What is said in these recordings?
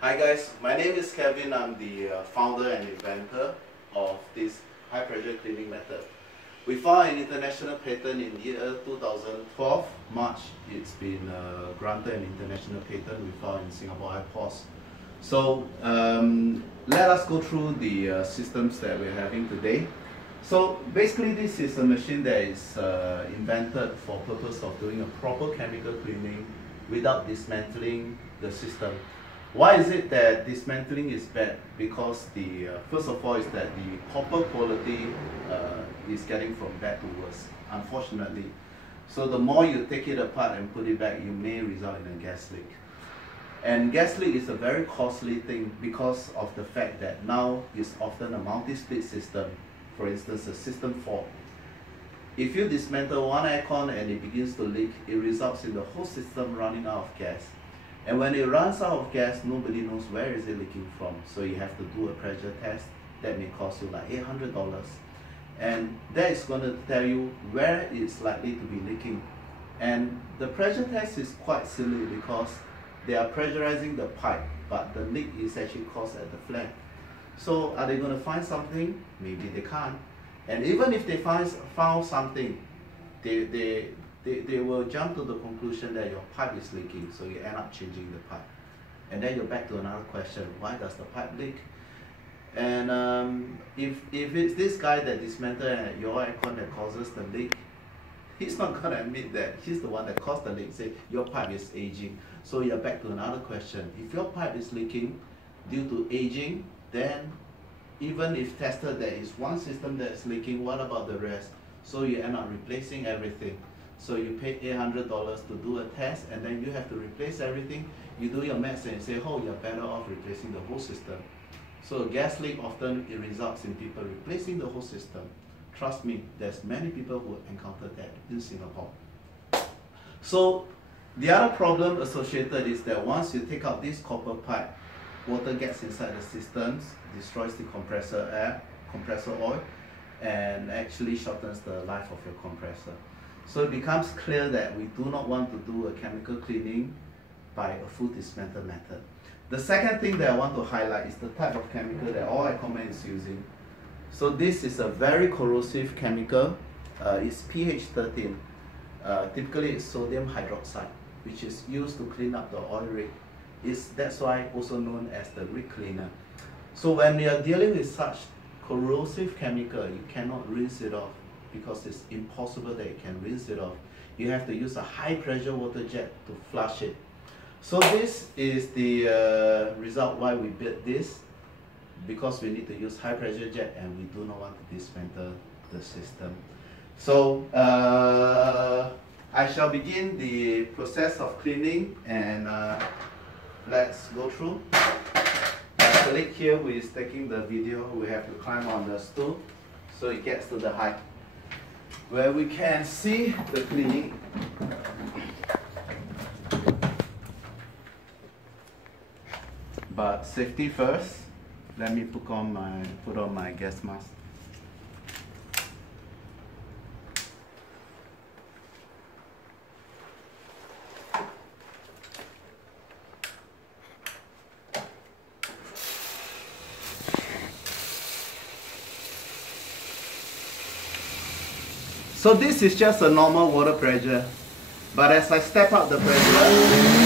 Hi guys, my name is Kevin. I'm the founder and inventor of this high pressure cleaning method. We filed an international patent in the year 2012, March. It's been granted an international patent. We filed in Singapore airports. So let us go through the systems that we're having today. So basically this is a machine that is invented for purpose of doing a proper chemical cleaning without dismantling the system. Why is it that dismantling is bad? Because first of all is that the copper quality is getting from bad to worse, unfortunately. So the more you take it apart and put it back, you may result in a gas leak. And gas leak is a very costly thing because of the fact that now it's often a multi-split system. For instance, a system fault. If you dismantle one aircon and it begins to leak, it results in the whole system running out of gas. And when it runs out of gas, nobody knows where is it leaking from. So you have to do a pressure test that may cost you like $800. And that is going to tell you where it's likely to be leaking. And the pressure test is quite silly because they are pressurizing the pipe, but the leak is actually caused at the flap. So are they going to find something? Maybe they can't. And even if they found something, they will jump to the conclusion that your pipe is leaking, so you end up changing the pipe. And then you're back to another question, why does the pipe leak? And if it's this guy that dismantled your aircon that causes the leak, he's not going to admit that he's the one that caused the leak. Say your pipe is aging. So you're back to another question. If your pipe is leaking due to aging, then even if tested there is one system that is leaking, what about the rest? So you end up replacing everything. So you pay $800 to do a test, and then you have to replace everything. You do your maths and you say, oh, you're better off replacing the whole system. So gas leak often it results in people replacing the whole system. Trust me, there's many people who encounter that in Singapore. So the other problem associated is that once you take out this copper pipe, water gets inside the systems, destroys the compressor oil, and actually shortens the life of your compressor. So it becomes clear that we do not want to do a chemical cleaning by a full dismantle method. The second thing that I want to highlight is the type of chemical that all Aircon is using. So this is a very corrosive chemical. It's pH 13. Typically it's sodium hydroxide, which is used to clean up the oil rig. That's why also known as the rig cleaner. So when you are dealing with such corrosive chemical, you cannot rinse it off, because it's impossible that you can rinse it off. You have to use a high pressure water jet to flush it. So this is the result why we built this, because we need to use high pressure jet and we do not want to dismantle the system. So I shall begin the process of cleaning, and let's go through. My colleague here who is taking the video, we have to climb on the stool so it gets to the height where we can see the cleaning. But safety first, let me put on my gas mask. So this is just a normal water pressure, but as I step up the pressure,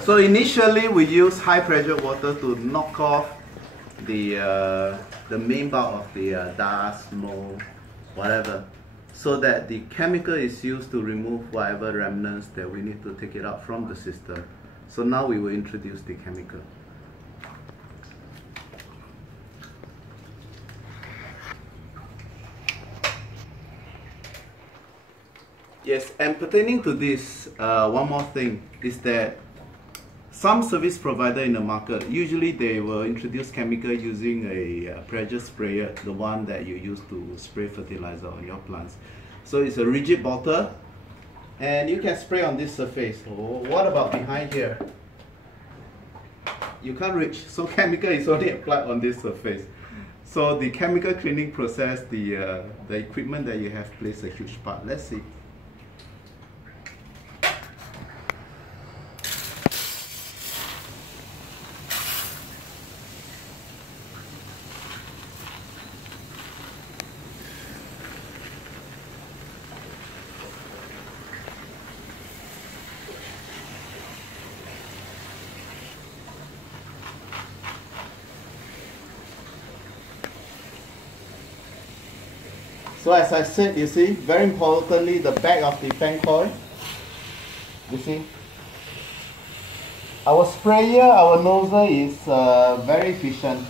so initially we use high pressure water to knock off the main bulk of the dust, mold, whatever, so that the chemical is used to remove whatever remnants that we need to take it out from the system. So now we will introduce the chemical. Yes, and pertaining to this, one more thing is that some service provider in the market, usually they will introduce chemical using a pressure sprayer, the one that you use to spray fertilizer on your plants. So it's a rigid bottle, and you can spray on this surface. Oh, what about behind here? You can't reach, so chemical is only applied on this surface. So the chemical cleaning process, the equipment that you have plays a huge part. Let's see. So as I said, you see, very importantly, the back of the fan coil, you see, our sprayer, our nozzle is very efficient.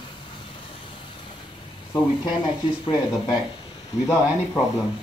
So we can actually spray at the back without any problem.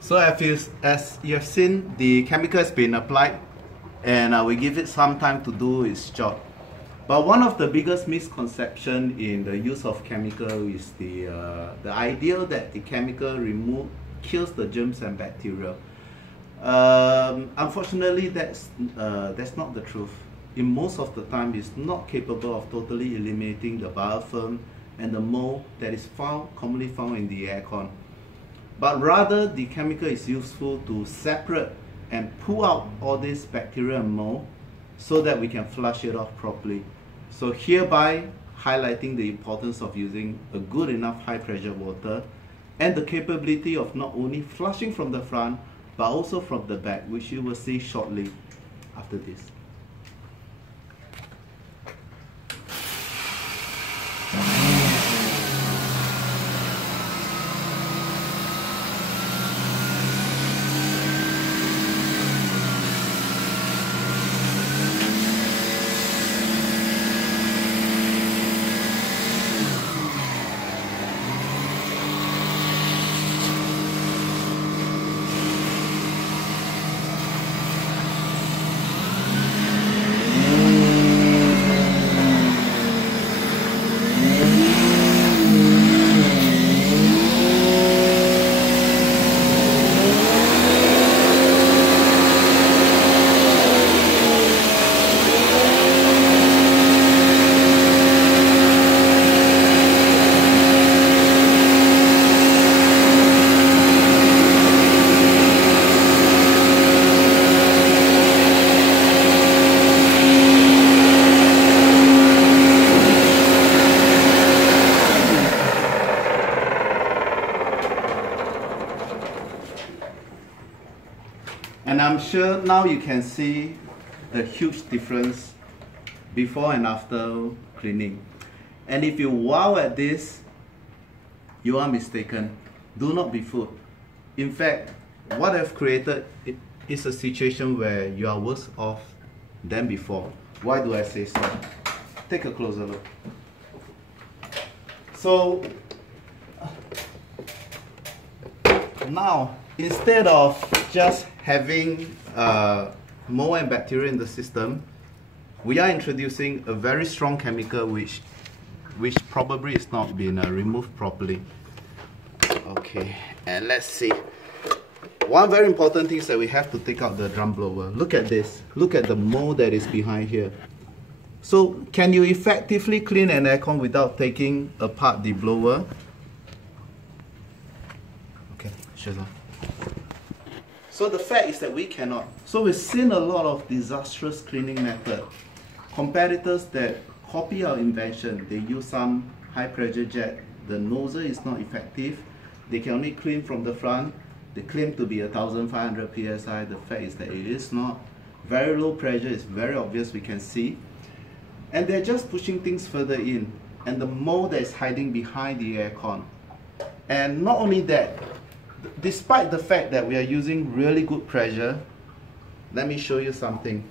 So as you have seen, the chemical has been applied, and we give it some time to do its job. But one of the biggest misconceptions in the use of chemical is the idea that the chemical kills the germs and bacteria. Unfortunately, that's not the truth. In most of the time, it's not capable of totally eliminating the biofilm and the mold that is commonly found in the aircon. But rather, the chemical is useful to separate and pull out all this bacteria and mold so that we can flush it off properly. So hereby highlighting the importance of using a good enough high pressure water and the capability of not only flushing from the front but also from the back, which you will see shortly after this. And I'm sure now you can see the huge difference before and after cleaning. And if you wow at this, you are mistaken. Do not be fooled. In fact, what I've created is a situation where you are worse off than before. Why do I say so? Take a closer look. So now, instead of just having mold and bacteria in the system, we are introducing a very strong chemical which probably is not being removed properly. Okay, and let's see. One very important thing is that we have to take out the drum blower. Look at this. Look at the mold that is behind here. So, can you effectively clean an aircon without taking apart the blower? Okay, shut off. So the fact is that we cannot. So we've seen a lot of disastrous cleaning method. Competitors that copy our invention, they use some high pressure jet. The nozzle is not effective. They can only clean from the front. They claim to be 1500 psi. The fact is that it is not. Very low pressure, it's very obvious, we can see. And they're just pushing things further in. And the mold that is hiding behind the aircon. And not only that, despite the fact that we are using really good pressure, let me show you something.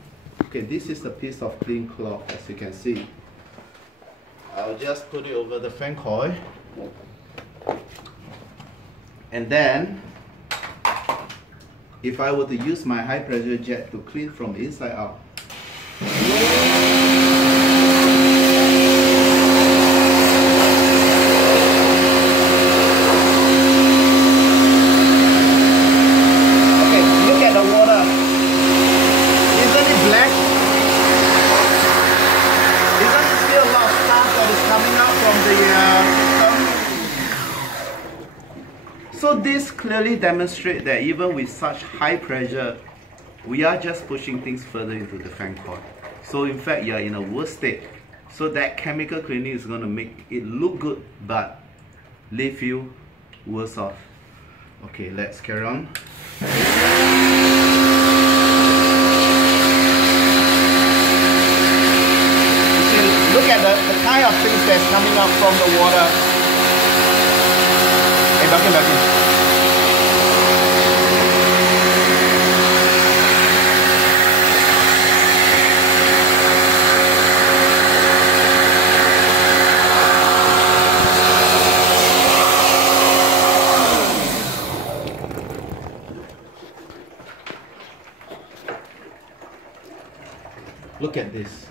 Okay, this is a piece of clean cloth, as you can see. I'll just put it over the fan coil. And then, if I were to use my high pressure jet to clean from inside out, so this clearly demonstrates that even with such high pressure, we are just pushing things further into the fan coil. So in fact, you are in a worse state. So that chemical cleaning is going to make it look good, but leave you worse off. Okay, let's carry on. Look at the kind of things that's coming up from the water. Hey, back in. Look at this.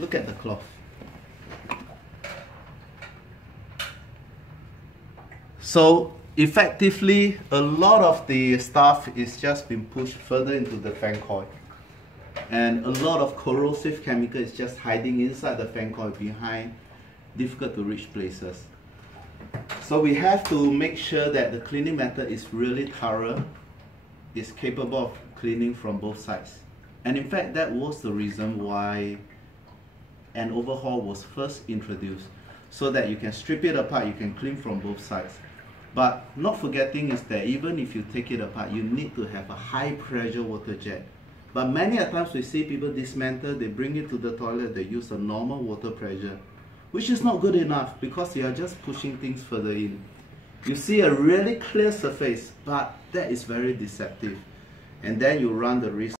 Look at the cloth. So effectively, a lot of the stuff is just been pushed further into the fan coil, and a lot of corrosive chemical is just hiding inside the fan coil behind difficult to reach places. So we have to make sure that the cleaning method is really thorough, is capable of cleaning from both sides. And in fact, that was the reason why an overhaul was first introduced, so that you can strip it apart, you can clean from both sides. But not forgetting is that even if you take it apart, you need to have a high pressure water jet. But many a times we see people dismantle, they bring it to the toilet, they use a normal water pressure, which is not good enough because you are just pushing things further in. You see a really clear surface, but that is very deceptive. And then you run the risk